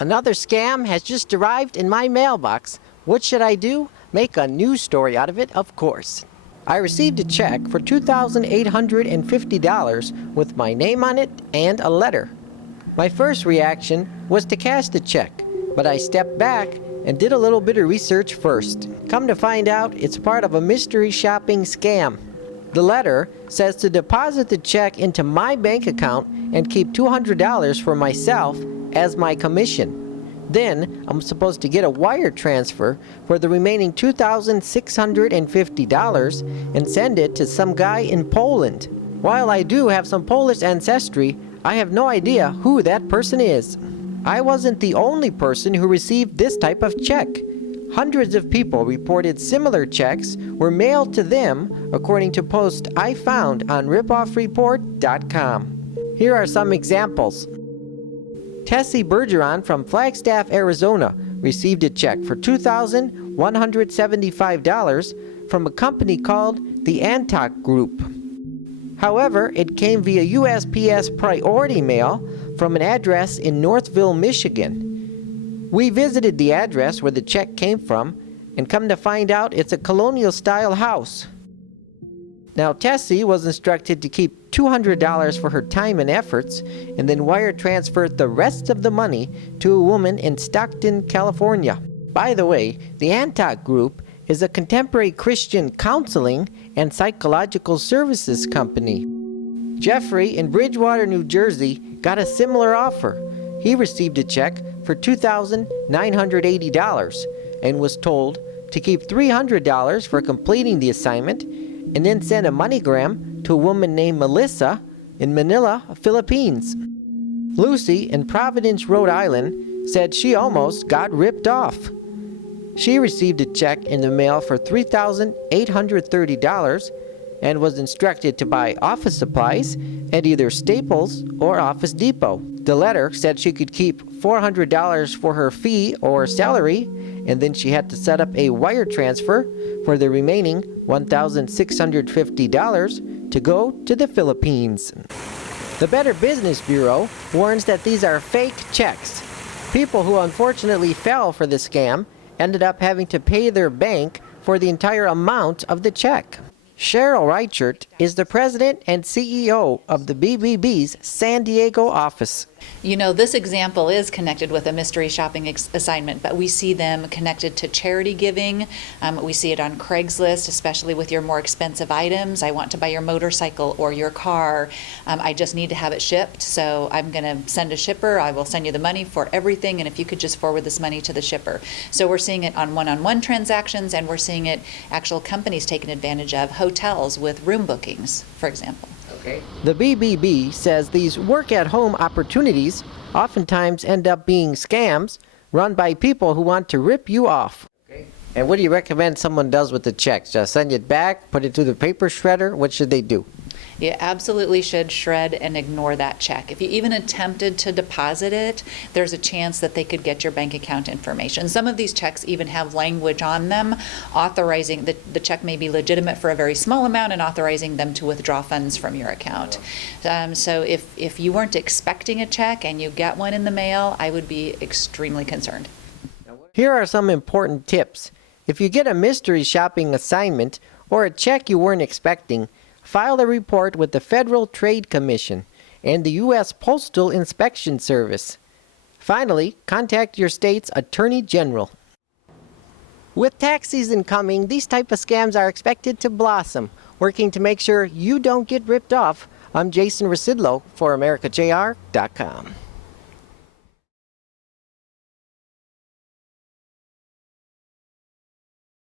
Another scam has just arrived in my mailbox. What should I do? Make a news story out of it, of course. I received a check for $2,850 with my name on it and a letter. My first reaction was to cash the check, but I stepped back and did a little bit of research first. Come to find out, it's part of a mystery shopping scam. The letter says to deposit the check into my bank account and keep $200 for myself as my commission. Then I'm supposed to get a wire transfer for the remaining $2,650 and send it to some guy in Poland. While I do have some Polish ancestry, I have no idea who that person is. I wasn't the only person who received this type of check. Hundreds of people reported similar checks were mailed to them, according to posts I found on ripoffreport.com. Here are some examples. Tessie Bergeron from Flagstaff, Arizona, received a check for $2,175 from a company called the Antok Group. However, it came via USPS priority mail from an address in Northville, Michigan. We visited the address where the check came from and come to find out it's a colonial-style house. Now, Tessie was instructed to keep $200 for her time and efforts and then wire transferred the rest of the money to a woman in Stockton, California. By the way, the Antok Group is a contemporary Christian counseling and psychological services company. Jeffrey in Bridgewater, New Jersey, got a similar offer. He received a check for $2,980 and was told to keep $300 for completing the assignment and then send a MoneyGram to a woman named Melissa in Manila, Philippines. Lucy in Providence, Rhode Island, said she almost got ripped off. She received a check in the mail for $3,830 and was instructed to buy office supplies at either Staples or Office Depot. The letter said she could keep $400 for her fee or salary, and then she had to set up a wire transfer for the remaining $1,650 to go to the Philippines. The Better Business Bureau warns that these are fake checks. People who unfortunately fell for the scam ended up having to pay their bank for the entire amount of the check. Sheryl Reichert is the president and CEO of the BBB's San Diego office. You know, this example is connected with a mystery shopping assignment, but we see them connected to charity giving. We see it on Craigslist, especially with your more expensive items. I want to buy your motorcycle or your car. I just need to have it shipped, so I'm going to send a shipper. I will send you the money for everything, and if you could just forward this money to the shipper. So we're seeing it on one-on-one transactions, and we're seeing it actual companies taking advantage of hotels with room bookings, for example. The BBB says these work-at-home opportunities oftentimes end up being scams run by people who want to rip you off. And what do you recommend someone does with the checks? Just send it back, put it through the paper shredder? What should they do? You absolutely should shred and ignore that check. If you even attempted to deposit it, there's a chance that they could get your bank account information. Some of these checks even have language on them authorizing the check may be legitimate for a very small amount and authorizing them to withdraw funds from your account. So if you weren't expecting a check and you get one in the mail, I would be extremely concerned. Here are some important tips. If you get a mystery shopping assignment or a check you weren't expecting, file a report with the Federal Trade Commission and the U.S. Postal Inspection Service. Finally, contact your state's Attorney General. With tax season coming, these type of scams are expected to blossom. Working to make sure you don't get ripped off, I'm Jason Rzucidlo for AmericaJR.com.